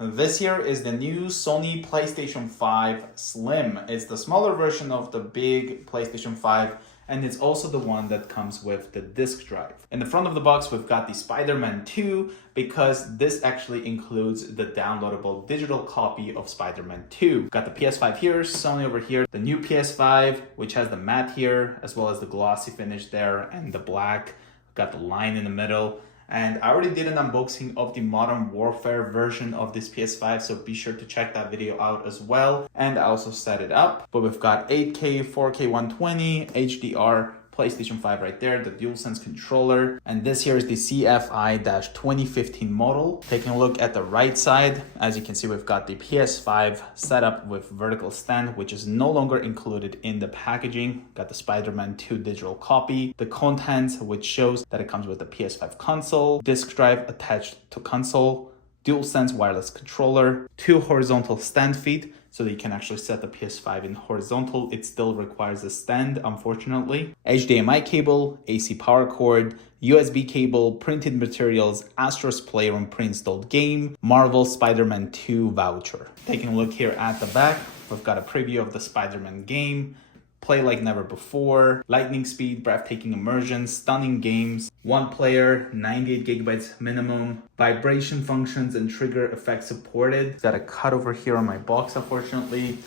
This here is the new Sony PlayStation 5 Slim. It's the smaller version of the big PlayStation 5, and it's also the one that comes with the disc drive. In the front of the box, we've got the Spider-Man 2 because this actually includes the downloadable digital copy of Spider-Man 2. Got the PS5 here, Sony over here, the new PS5, which has the matte here, as well as the glossy finish there and the black. Got the line in the middle. And I already did an unboxing of the Modern Warfare version of this PS5, so be sure to check that video out as well. And I also set it up, but we've got 8K, 4K 120, HDR, PlayStation 5 right there, the DualSense controller. And this here is the CFI-2015 model. Taking a look at the right side, as you can see, we've got the PS5 setup with vertical stand, which is no longer included in the packaging. Got the Spider-Man 2 digital copy, the contents, which shows that it comes with the PS5 console, disk drive attached to console, DualSense wireless controller, 2 horizontal stand feet, so that you can actually set the PS5 in horizontal. It still requires a stand, unfortunately. HDMI cable, AC power cord, USB cable, printed materials, Astro's Playroom pre-installed game, Marvel Spider-Man 2 voucher. Taking a look here at the back, we've got a preview of the Spider-Man game, play like never before, lightning speed, breathtaking immersion, stunning games, one player, 98 gigabytes minimum, vibration functions and trigger effects supported. Got a cut over here on my box, unfortunately.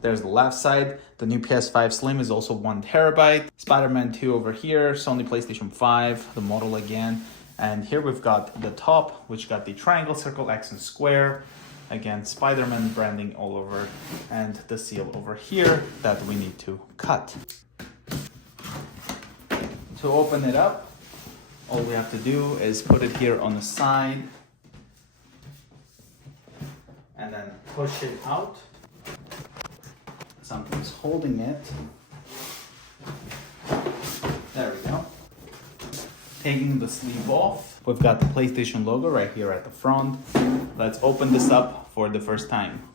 There's the left side. The new PS5 Slim is also 1 terabyte. Spider-Man 2 over here, Sony PlayStation 5, the model again. And here we've got the top, which got the triangle, circle, X, and square. Again, Spider-Man branding all over, and the seal over here that we need to cut. To open it up, all we have to do is put it here on the side and then push it out. Something's holding it. There we go. Taking the sleeve off. We've got the PlayStation logo right here at the front. Let's open this up for the first time.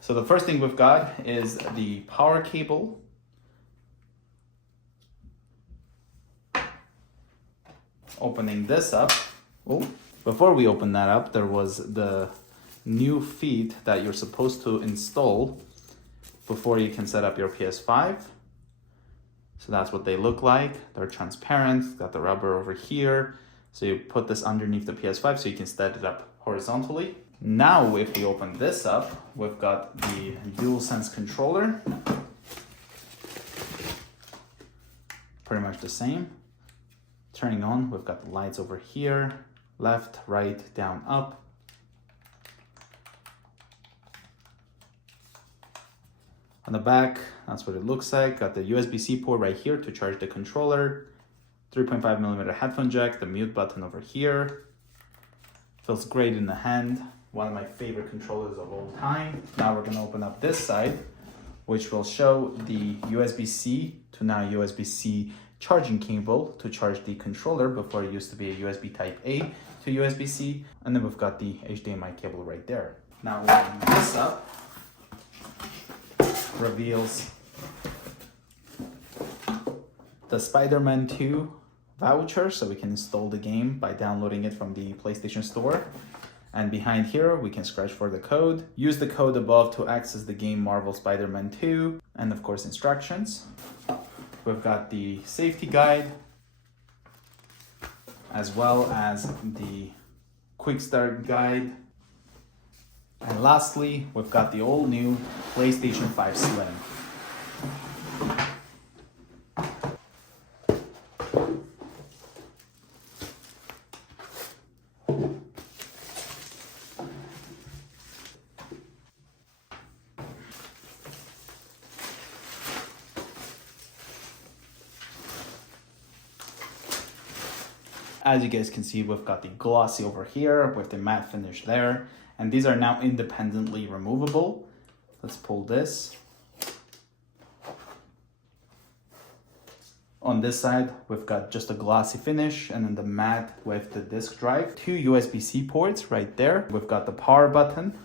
So the first thing we've got is the power cable. Opening this up. Oh, before we open that up, there was the new feet that you're supposed to install before you can set up your PS5. So that's what they look like. They're transparent, got the rubber over here. So you put this underneath the PS5 so you can set it up horizontally. Now, if we open this up, we've got the DualSense controller. Pretty much the same. Turning on, we've got the lights over here, left, right, down, up. On the back, that's what it looks like. Got the USB-C port right here to charge the controller. 3.5mm headphone jack, the mute button over here. Feels great in the hand. One of my favorite controllers of all time. Now we're gonna open up this side, which will show the USB-C to now USB-C charging cable to charge the controller. Before it used to be a USB type A to USB-C. And then we've got the HDMI cable right there. Now opening this up, reveals the Spider-Man 2 voucher, so we can install the game by downloading it from the PlayStation Store. And behind here, we can scratch for the code. Use the code above to access the game Marvel Spider-Man 2, and of course instructions. We've got the safety guide, as well as the quick start guide. And lastly, we've got the all new PlayStation 5 Slim. As you guys can see, we've got the glossy over here with the matte finish there. And these are now independently removable. Let's pull this. On this side, we've got just a glossy finish and then the matte with the disk drive. 2 USB-C ports right there. We've got the power button.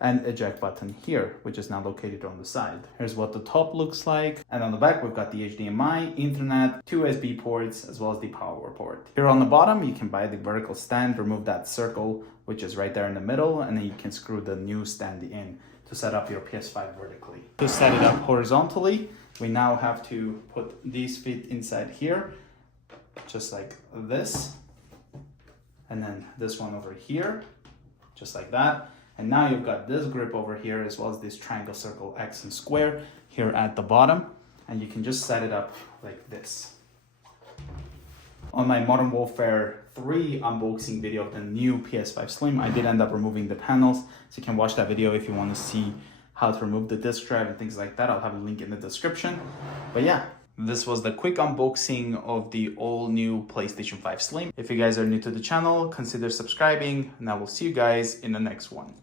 and eject button here, which is now located on the side. Here's what the top looks like. And on the back, we've got the HDMI, Ethernet, 2 USB ports, as well as the power port. Here on the bottom, you can buy the vertical stand, remove that circle, which is right there in the middle, and then you can screw the new stand in to set up your PS5 vertically. To set it up horizontally, we now have to put these feet inside here, just like this. And then this one over here, just like that. And now you've got this grip over here, as well as this triangle, circle, X, and square here at the bottom. And you can just set it up like this. On my Modern Warfare 3 unboxing video of the new PS5 Slim, I did end up removing the panels. So you can watch that video if you want to see how to remove the disk drive and things like that. I'll have a link in the description. But yeah, this was the quick unboxing of the all new PlayStation 5 Slim. If you guys are new to the channel, consider subscribing, and I will see you guys in the next one.